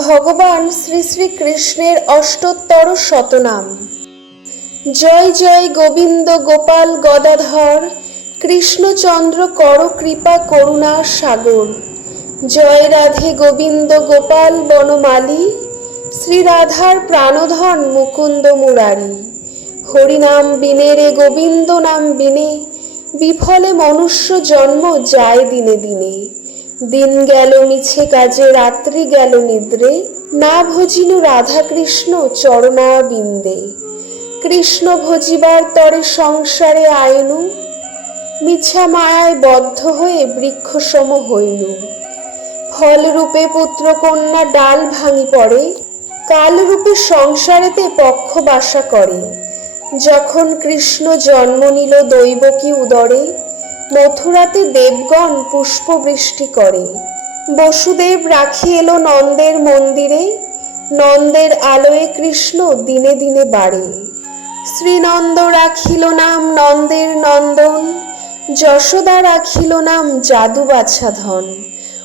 ভগবান শ্রী শ্রী কৃষ্ণের অষ্টোত্তর শতনাম। জয় জয় গোবিন্দ গোপাল গদাধর, কৃষ্ণচন্দ্র কর কৃপা করুণা সাগর। জয় রাধে গোবিন্দ গোপাল বনমালী, শ্রী রাধার প্রাণধন মুকুন্দ মুরারি। হরিনাম বিনে রে গোবিন্দ নাম বিনে, বিফলে মনুষ্য জন্ম যায় দিনে দিনে। দিন গেল মিছে কাজে, রাত্রি গেল নিদ্রে। না ভজিনু রাধা কৃষ্ণ চরণা বিন্দে কৃষ্ণ ভজিবার তরে সংসারে আইনু। মিছা মায়ায় বদ্ধ হয়ে বৃক্ষসম হইনু। ফলরূপে পুত্রকন্যা ডাল ভাঙি পড়ে। কালরূপে সংসারেতে পক্ষ বাসা করে। যখন কৃষ্ণ জন্ম নিল দৈবকী উদরে মথুরাতে দেবগণ পুষ্পবৃষ্টি করে। বসুদেব রাখি এলো নন্দের মন্দিরে, নন্দের আলোয় কৃষ্ণ দিনে দিনে বাড়ে। শ্রীনন্দ রাখিল নাম নন্দের নন্দন, যশোদা রাখিল নাম জাদু বাছাধন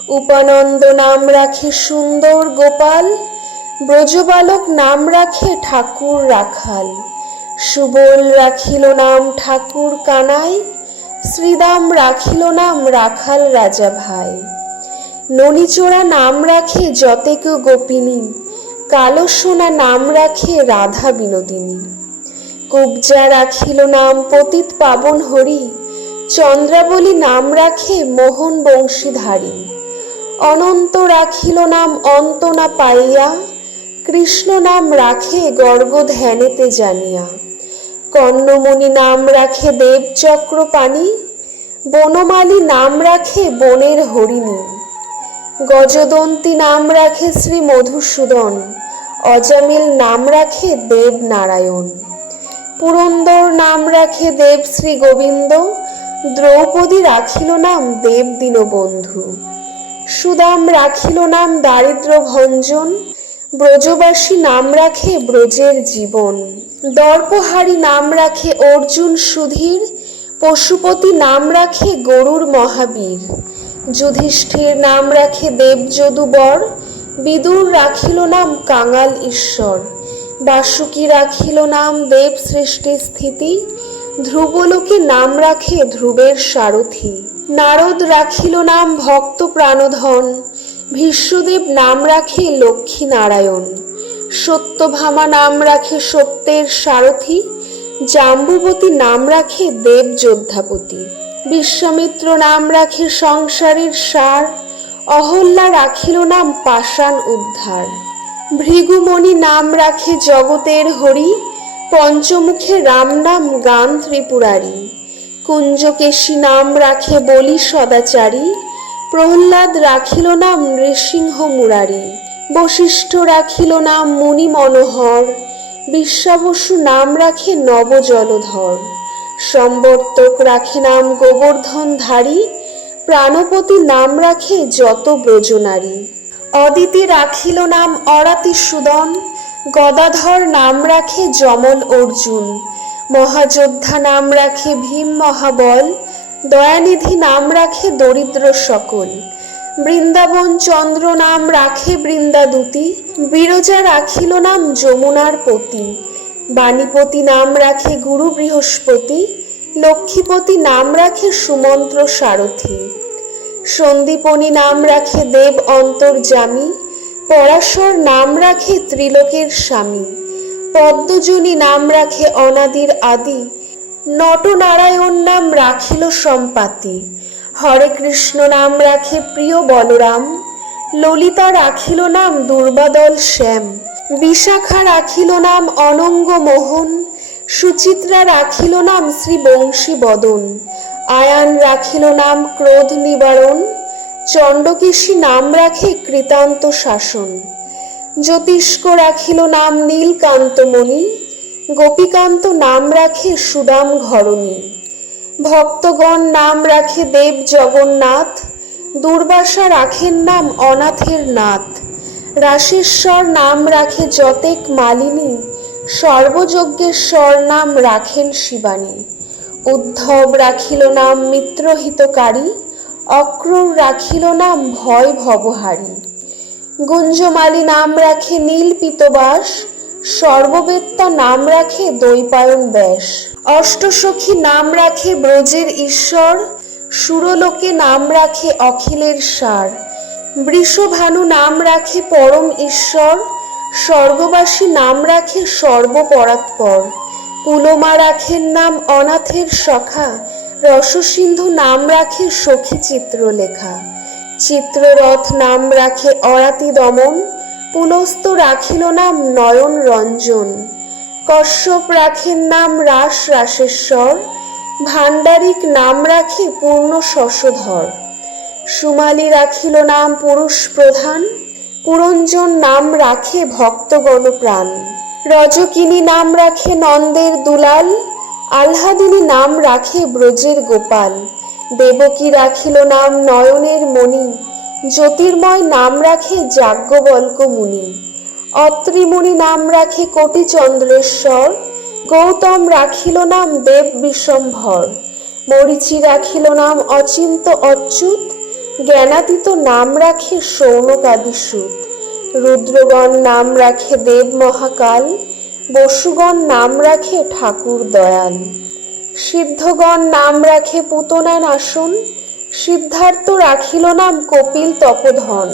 উপানন্দ নাম রাখে সুন্দর গোপাল, ব্রজবালক নাম রাখে ঠাকুর রাখাল। সুবল রাখিল নাম ঠাকুর কানাই শ্রীদাম রাখিল নাম রাখাল রাজা ভাই। ননিচোরা নাম রাখে যতেক গোপিনী, কালো সোনা নাম রাখে রাধা বিনোদিনী। কুবজা রাখিল নাম পতিত পাবন হরি, চন্দ্রাবলী নাম রাখে মোহন বংশীধারী। অনন্ত রাখিল নাম অন্ত না পাইয়া, কৃষ্ণ নাম রাখে গর্গ ধ্যানেতে জানিয়া। কর্ণমণি নাম রাখে দেবচক্র পানি বনমালী নাম রাখে বনের হরিণী। গজদন্তী নাম রাখে শ্রী মধুসূদন, অজামিল নাম রাখে দেব নারায়ণ। পুরন্দর নাম রাখে দেব শ্রী গোবিন্দ দ্রৌপদী রাখিল নাম দেব দীনবন্ধু। সুদাম রাখিল নাম দারিদ্র ভঞ্জন ব্রজবাসী নাম রাখে ব্রজের জীবন। দর্পহারি নাম রাখে অর্জুন সুধীর, পশুপতি নাম রাখে গরুর মহাবীর। যুধিষ্ঠির নাম রাখে দেবযদু বর বিদুর রাখিল নাম কাঙাল ঈশ্বর। বাসুকি রাখিল নাম দেব সৃষ্টি স্থিতি, ধ্রুবলোকে নাম রাখে ধ্রুবের সারথি। নারদ রাখিল নাম ভক্ত প্রাণধন ভীষ্মদেব নাম রাখে লক্ষ্মী নারায়ণ সত্যভামা নাম রাখে সত্যের সারথি, জাম্বুবতী নাম রাখে দেব যোদ্ধাপতি বিশ্বামিত্র নাম রাখে সংসারের সার, অহল্যা রাখিল নাম পাষাণ উদ্ধার, ভৃগুমণি নাম রাখে জগতের হরি, পঞ্চমুখে রাম নাম গান ত্রিপুরারী, কুঞ্জকেশী নাম রাখে বলি সদাচারী প্রহ্লাদ রাখিল নাম নৃসিংহ মুরারি, বশিষ্ঠ রাখিল নাম মুনি মনোহর বিশ্বাবসু নাম রাখে নবজলধর, সম্বর্তক রাখে নাম গোবর্ধন ধারী প্রাণপতি নাম রাখে যত ব্রজনারী। অদিতি রাখিল নাম অরাতি সুদন, গদাধর নাম রাখে যমল অর্জুন, মহাযোদ্ধা নাম রাখে ভীম মহাবল দয়ানিধি নাম রাখে দরিদ্র সকল। বৃন্দাবন চন্দ্র নাম রাখে বৃন্দাদূতি। বিরজা রাখিল নাম যমুনার পতি। বাণীপতি নাম রাখে গুরু বৃহস্পতি। লক্ষ্মীপতি নাম রাখে সুমন্ত্র সারথী। সন্দীপনী নাম রাখে দেব অন্তর্জামী পরাশর নাম রাখে ত্রিলোকের স্বামী। পদ্মজনী নাম রাখে অনাদির আদি। নটনারায়ণ নাম রাখিল সম্পাতি। হরে কৃষ্ণ নাম রাখে প্রিয় বলরাম। ললিতা রাখিল নাম দুর্বাদল শ্যাম। বিশাখা রাখিল নাম অনঙ্গ মোহন। সুচিত্রা রাখিল নাম শ্রী বংশী বদন। আয়ান রাখিল নাম ক্রোধ নিবারণ। চণ্ডকেশী নাম রাখে কৃতান্ত শাসন। জ্যোতিষ্ক রাখিল নাম নীলকান্তমণি। গোপীকান্ত নাম রাখে সুদাম ঘরণী। ভক্তগণ নাম রাখে দেব জগন্নাথ। দুর্বাসা রাখেন নাম অনাথের নাথ। রাশেশ্বর নাম রাখে যতেক মালিনী। সর্বযজ্ঞেশ্বর নাম রাখেন শিবানী। উদ্ধব রাখিল নাম মিত্রহিতকারী। অক্রূর রাখিল নাম ভয় ভবহারী। গুঞ্জমালী নাম রাখে নীল পিতবাস। সর্ববেত্তা নাম রাখে দৈপায়ন ব্যাস। অষ্টসখী নাম রাখে ব্রজের ঈশ্বর, সুরলোকে নাম রাখে অখিলের সার। বৃষভানু নাম রাখে পরম ঈশ্বর, স্বর্গবাসী নাম রাখে সর্বপরাৎপর। পুলমা রাখেন নাম অনাথের সখা, রসসিন্ধু নাম রাখে সখী চিত্রলেখা। চিত্ররথ নাম রাখে অরাতি দমন পুলস্ত রাখিল নাম নয়ন রঞ্জন। কশ্যপ রাখেন নাম রাস রাসেশ্বর, ভাণ্ডারিক নাম রাখে পূর্ণ শশধর। সুমালি রাখিল নাম পুরুষ প্রধান, পুরঞ্জন নাম রাখে ভক্তগণ প্রাণ। রজকিনী নাম রাখে নন্দের দুলাল, আহ্লাদিনী নাম রাখে ব্রজের গোপাল। দেবকী রাখিল নাম নয়নের মণি জ্যোতির্ময় নাম রাখে যাজ্ঞবল্ক মুনি। অত্রিমুনি নাম রাখে কোটি চন্দ্রেশ্বর গৌতম রাখিল নাম দেব বিশ্বম্ভর। মরিচি রাখিল নাম অচিন্ত অচ্যুত। জ্ঞানাতীত নাম রাখে সৌনকাদিসুত রুদ্রগণ নাম রাখে দেব মহাকাল। বসুগণ নাম রাখে ঠাকুর দয়াল। সিদ্ধগণ নাম রাখে পুতনা নাশন সিদ্ধার্থ রাখিল নাম কপিল তপধন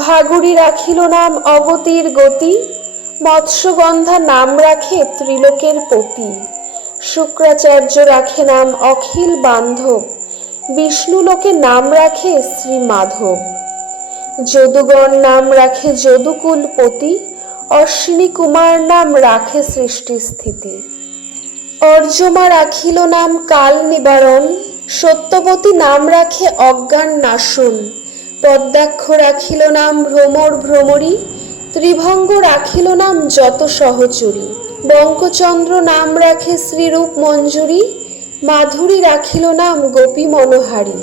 ভাগুরি রাখিল নাম অগতির গতি, মৎস্যগন্ধা নাম রাখে ত্রিলোকের পতি, শুক্রাচার্য রাখে নাম অখিল বান্ধব বিষ্ণুলোকে নাম রাখে শ্রী মাধব যদুগণ নাম রাখে যদুকুলপতি অশ্বিনী কুমার নাম রাখে সৃষ্টি স্থিতি অর্জমা রাখিল নাম কাল নিবারণ সত্যবতী নাম রাখে অজ্ঞান নাশন। পদ্মাক্ষ রাখিল নাম ভ্রমর ভ্রমরী, ত্রিভঙ্গ রাখিল নাম যত সহচরী। বঙ্কচন্দ্র নাম রাখে শ্রীরূপ মঞ্জুরি, মাধুরী রাখিল নাম গোপী মনোহারী।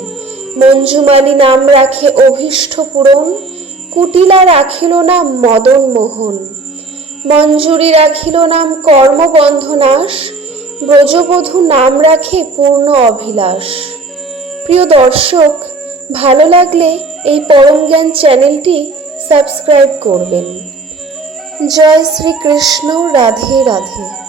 মঞ্জুমালী নাম রাখে অভীষ্ট পূরণ, কুটিলা রাখিল নাম মদন মোহন। মঞ্জুরি রাখিল নাম কর্মবন্ধনাশ ব্রজবধূ নাম রাখে পূর্ণ অভিলাষ। প্রিয় দর্শক, ভালো লাগলে এই পরম জ্ঞান চ্যানেলটি সাবস্ক্রাইব করবেন। জয় শ্রীকৃষ্ণ, রাধে রাধে।